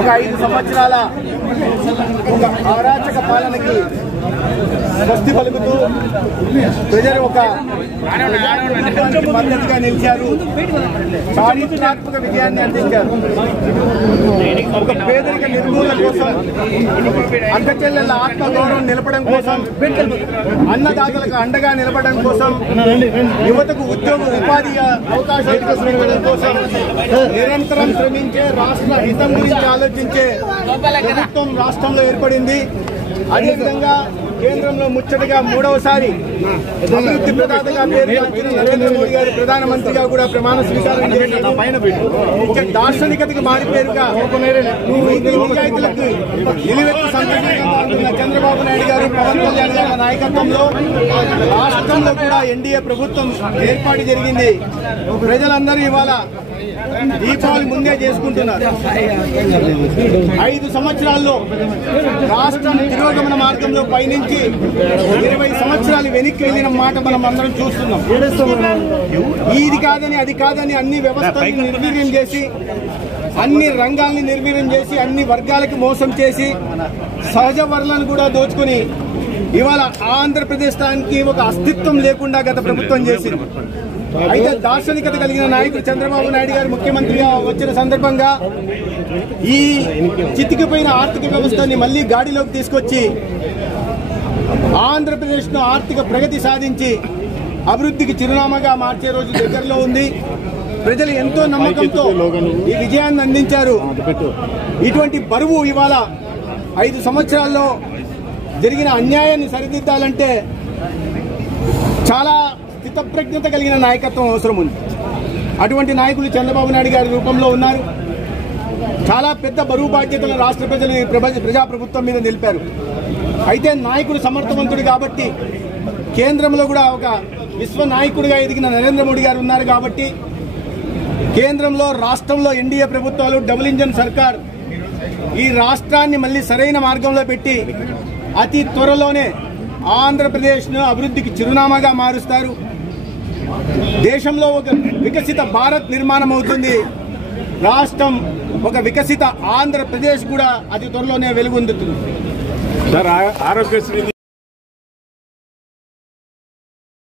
ఒక 5 సంవత్సరాల ఒక అరాచక పాలనకి స్వస్తి పలుకుతూ ప్రజలు ఒక మద్దతుగా నిలిచారు. చారిత్రాత్మక విజయాన్ని అందించారు. ఒక పేదరిక నిర్మూలన కోసం, అక్కచెల్లెళ్ల ఆత్మగౌరవం నిలపడం కోసం, అన్నదాతలకు అండగా నిలపడం కోసం, యువతకు ఉద్యోగ ఉపాధి అవకాశాలు కల్పించడం కోసం నిరంతరం శ్రమించే, రాష్ట్ర హితం గురించి ఆలోచించే ప్రభుత్వం రాష్ట్రంలో ఏర్పడింది. అదేవిధంగా కేంద్రంలో ముచ్చటగా 3వసారి అభివృద్ధి ప్రదాతగా పేరుగాంచిన నరేంద్ర మోడీ గారు ప్రధానమంత్రిగా కూడా ప్రమాణ స్వీకారం చేసిన ఇక దార్శనికతకు మారిపేరుగా నిజాయితీలకు నిలువెత్తు సంతకంగా ఉంటున్న చంద్రబాబు నాయుడు గారు, పవన్ కళ్యాణ్ గారి నాయకత్వంలో రాష్ట్రంలో కూడా ఎన్డీఏ ప్రభుత్వం ఏర్పాటు జరిగింది. ప్రజలందరూ ఇవాళ దీపావళి ముందే చేసుకుంటున్నారు. 5 సంవత్సరాల్లో రాష్ట్రం తిరోగమన మార్గంలో పయనించి 20 సంవత్సరాలు వెనక్కి వెళ్లిన మాట మనం అందరం చూస్తున్నాం. ఇది కాదని అది కాదని అన్ని వ్యవస్థలను నిర్వీర్యం చేసి, అన్ని రంగాల్ని నిర్వీర్యం చేసి, అన్ని వర్గాలకు మోసం చేసి, సహజ వనరులను కూడా దోచుకుని ఇవాళ ఆంధ్రప్రదేశ్ దానికి ఒక అస్తిత్వం లేకుండా గత ప్రభుత్వం చేసింది. అయితే దార్శనికత కలిగిన నాయకుడు చంద్రబాబు నాయుడు గారు ముఖ్యమంత్రిగా వచ్చిన సందర్భంగా ఈ చితికిపోయిన ఆర్థిక వ్యవస్థని మళ్లీ గాడిలోకి తీసుకొచ్చి ఆంధ్రప్రదేశ్ ను ఆర్థిక ప్రగతి సాధించి అభివృద్ధికి చిరునామాగా మార్చే రోజు దగ్గరలో ఉంది. ప్రజలు ఎంతో నమ్మకంతో ఈ విజయాన్ని అందించారు. ఇటువంటి బరువు ఇవాళ 5 సంవత్సరాల్లో జరిగిన అన్యాయాన్ని సరిదిద్దాలంటే చాలా స్థితప్రజ్ఞత కలిగిన నాయకత్వం అవసరం ఉంది. అటువంటి నాయకులు చంద్రబాబు నాయుడు గారి రూపంలో ఉన్నారు. చాలా పెద్ద బరువు బాధ్యతలు రాష్ట్ర ప్రజలు ప్రజాప్రభుత్వం మీద నిలిపారు. అయితే నాయకుడు సమర్థవంతుడు కాబట్టి, కేంద్రంలో కూడా ఒక విశ్వ నాయకుడిగా ఎదిగిన నరేంద్ర మోడీ గారు ఉన్నారు కాబట్టి, కేంద్రంలో రాష్ట్రంలో ఎన్డీఏ ప్రభుత్వాలు డబుల్ ఇంజన్ సర్కార్ ఈ రాష్ట్రాన్ని మళ్లీ సరైన మార్గంలో పెట్టి అతి త్వరలోనే ఆంధ్రప్రదేశ్ను అభివృద్ధికి చిరునామాగా మారుస్తారు. దేశంలో ఒక వికసిత భారత్ నిర్మాణం అవుతుంది. రాష్ట్రం ఒక వికసిత ఆంధ్రప్రదేశ్ కూడా అతి త్వరలోనే వెలుగొందుతుంది.